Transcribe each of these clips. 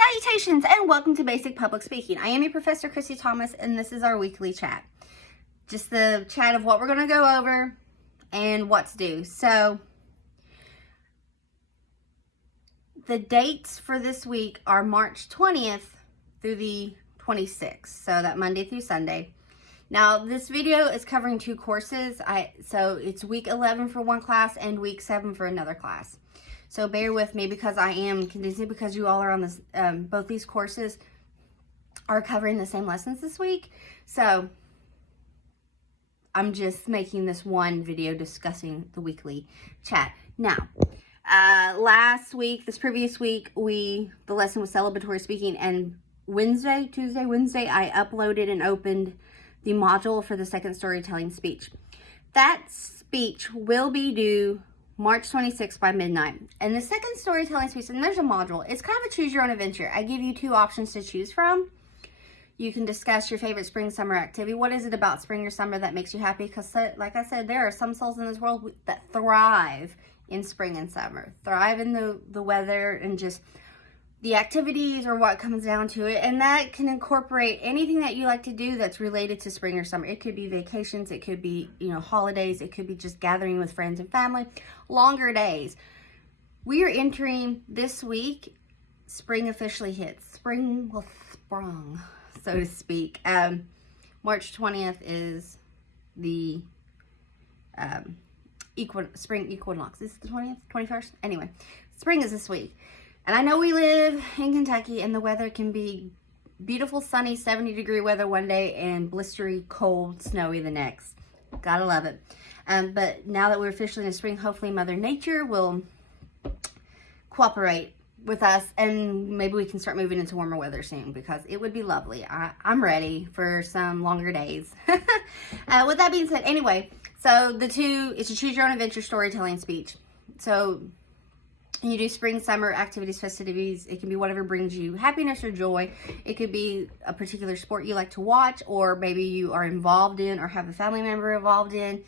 Salutations and welcome to Basic Public Speaking. I am your Professor Chrissy Thomas and this is our weekly chat. Just the chat of what we're going to go over and what's due. So, the dates for this week are March 20th through the 26th. So, that Monday through Sunday. Now, this video is covering two courses. So, it's week 11 for one class and week 7 for another class. So bear with me because I am condensing because you all are on this, both these courses are covering the same lessons this week. So I'm just making this one video discussing the weekly chat. Now, last week, this previous week, the lesson was celebratory speaking, and Wednesday, I uploaded and opened the module for the second storytelling speech. That speech will be due March 26th by midnight. And the second storytelling speech, and there's a module. It's kind of a choose your own adventure. I give you two options to choose from. You can discuss your favorite spring, summer activity. What is it about spring or summer that makes you happy? Because like I said, there are some souls in this world that thrive in spring and summer. Thrive in the weather and just the activities or what comes down to it. And that can incorporate anything that you like to do that's related to spring or summer. It could be vacations, it could be, holidays, it could be just gathering with friends and family, longer days. We are entering this week, spring officially hits. Spring will sprung, so to speak. March 20th is the spring equinox. Is it the 20th, 21st? Anyway, spring is this week. And I know we live in Kentucky and the weather can be beautiful, sunny, 70-degree weather one day and blistery, cold, snowy the next. Gotta love it. But now that we're officially in spring, hopefully Mother Nature will cooperate with us and maybe we can start moving into warmer weather soon because it would be lovely. I'm ready for some longer days. With that being said, anyway, so it's a choose your own adventure storytelling speech. So you do spring, summer activities, festivities. It can be whatever brings you happiness or joy. It could be a particular sport you like to watch, or maybe you are involved in or have a family member involved in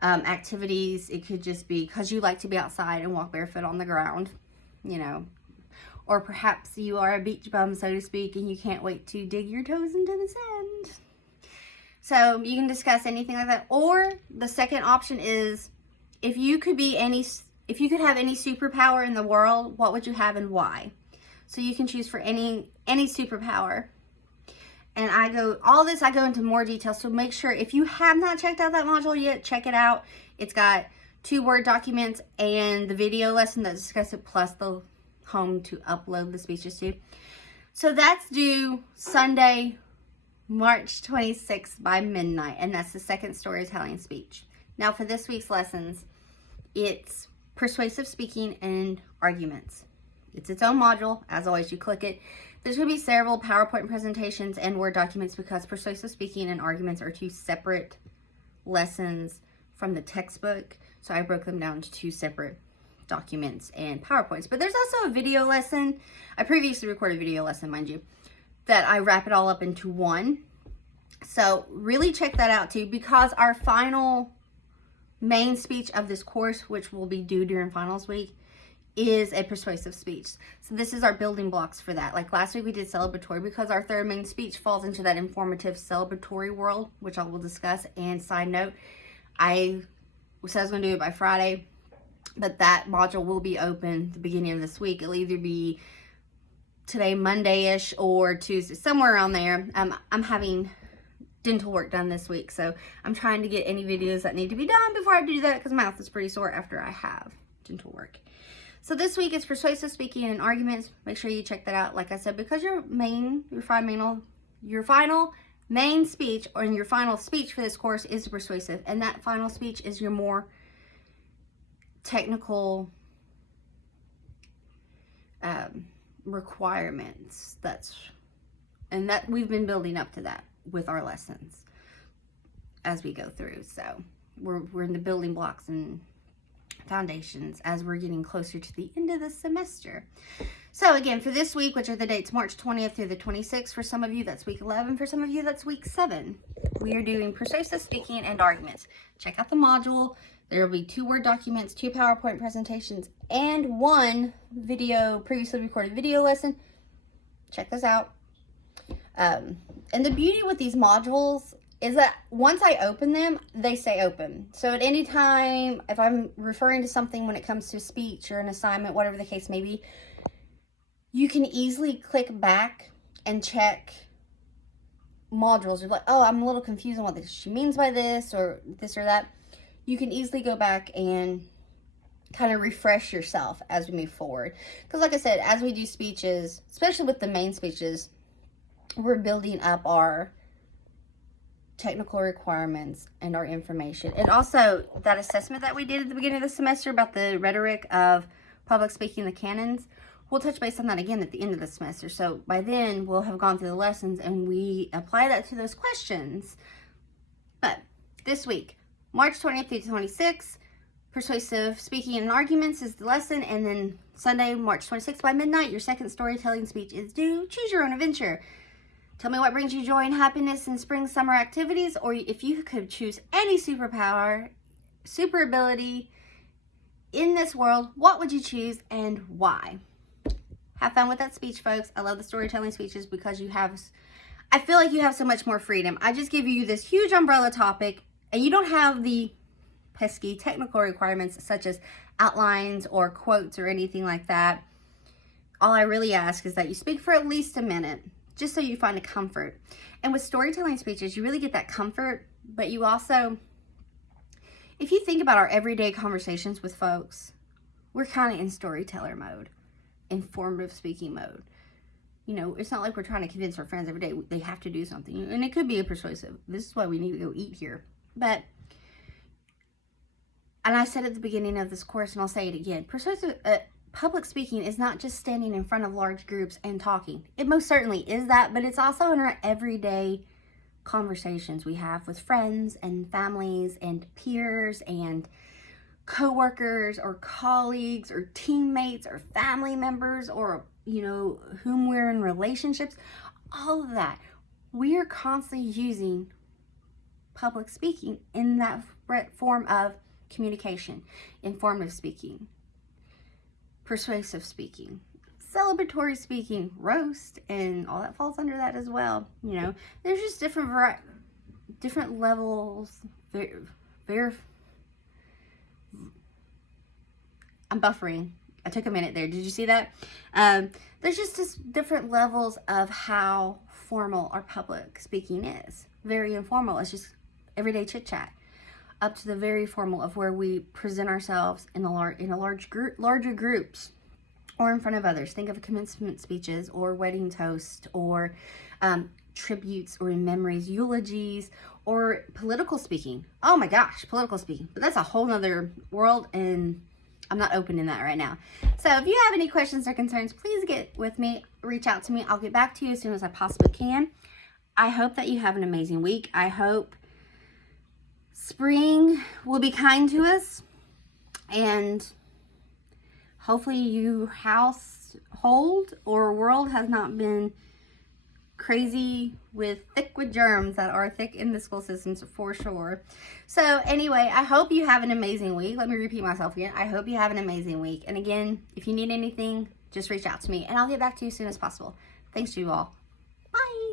activities. It could just be because you like to be outside and walk barefoot on the ground, or perhaps you are a beach bum, so to speak, and you can't wait to dig your toes into the sand. So you can discuss anything like that. Or the second option is if you could have any superpower in the world, what would you have and why? So you can choose for any superpower. And I go into more detail. So make sure if you have not checked out that module yet, check it out. It's got 2 Word documents and the video lesson that discusses it, plus the home to upload the speeches to. So that's due Sunday, March 26th by midnight. And that's the second storytelling speech. Now for this week's lessons, it's persuasive speaking and arguments. It's its own module. As always, you click it. There's going to be several PowerPoint presentations and Word documents because persuasive speaking and arguments are 2 separate lessons from the textbook. So I broke them down to 2 separate documents and PowerPoints. But there's also a video lesson. I previously recorded a video lesson, mind you, that I wrap it all up into one. So really check that out too, because our final main speech of this course, which will be due during finals week, is a persuasive speech. So this is our building blocks for that. Like last week we did celebratory because our third main speech falls into that informative celebratory world, which I will discuss. And side note, I said I was going to do it by Friday, but that module will be open the beginning of this week. It'll either be today, Monday-ish, or Tuesday, somewhere around there. I'm having dental work done this week, so I'm trying to get any videos that need to be done before I do that because my mouth is pretty sore after I have dental work. So this week is persuasive speaking and arguments. Make sure you check that out, like I said, because your final main speech or your final speech for this course is persuasive, and that final speech is your more technical requirements. And that we've been building up to that with our lessons as we go through. So we're in the building blocks and foundations as we're getting closer to the end of the semester. So again, for this week, which are the dates March 20th through the 26th, for some of you that's week 11, for some of you that's week 7, we are doing persuasive speaking and arguments. Check out the module. There will be 2 Word documents, 2 PowerPoint presentations, and 1 previously recorded video lesson. check this out. And the beauty with these modules is that once I open them, they stay open. So at any time, if I'm referring to something when it comes to speech or an assignment, whatever the case may be, you can easily click back and check modules. You're like, oh, I'm a little confused on what she means by this or that. You can easily go back and kind of refresh yourself as we move forward. Because like I said, as we do speeches, especially with the main speeches, we're building up our technical requirements and our information. And also that assessment that we did at the beginning of the semester about the rhetoric of public speaking, the canons, we'll touch base on that again at the end of the semester. So by then we'll have gone through the lessons and we apply that to those questions. But this week, March 20th through 26th, persuasive speaking and arguments is the lesson. And then Sunday, March 26th by midnight, your second storytelling speech is due. Choose your own adventure. Tell me what brings you joy and happiness in spring, summer activities, or if you could choose any superpower, super ability in this world, what would you choose and why? Have fun with that speech, folks. I love the storytelling speeches because I feel like you have so much more freedom. I just give you this huge umbrella topic and you don't have the pesky technical requirements such as outlines or quotes or anything like that. All I really ask is that you speak for at least a minute, just so you find a comfort. And with storytelling speeches, you really get that comfort, but you also, if you think about our everyday conversations with folks, we're kind of in storyteller mode, informative speaking mode. You know, it's not like we're trying to convince our friends every day they have to do something. And it could be a persuasive. This is why we need to go eat here. But, and I said at the beginning of this course, and I'll say it again, persuasive, public speaking is not just standing in front of large groups and talking. It most certainly is that, but it's also in our everyday conversations we have with friends and families and peers and co-workers or colleagues or teammates or family members or, you know, whom we're in relationships. All of that. We are constantly using public speaking in that form of communication, informative speaking, persuasive speaking, celebratory speaking, roast, and all that falls under that as well. You know, there's just different levels. I'm buffering. I took a minute there. Did you see that? There's just different levels of how formal our public speaking is. Very informal. It's just everyday chit chat. Up to the very formal of where we present ourselves in larger groups or in front of others. Think of commencement speeches or wedding toast or tributes or memories, eulogies, or political speaking. Oh my gosh, political speaking. But that's a whole nother world and I'm not opening that right now. So if you have any questions or concerns, please get with me, reach out to me. I'll get back to you as soon as I possibly can. I hope that you have an amazing week. I hope spring will be kind to us, and hopefully your household or world has not been crazy with germs that are thick in the school systems for sure. So anyway, I hope you have an amazing week. Let me repeat myself again. I hope you have an amazing week. And again, if you need anything, just reach out to me and I'll get back to you as soon as possible. Thanks to you all. Bye.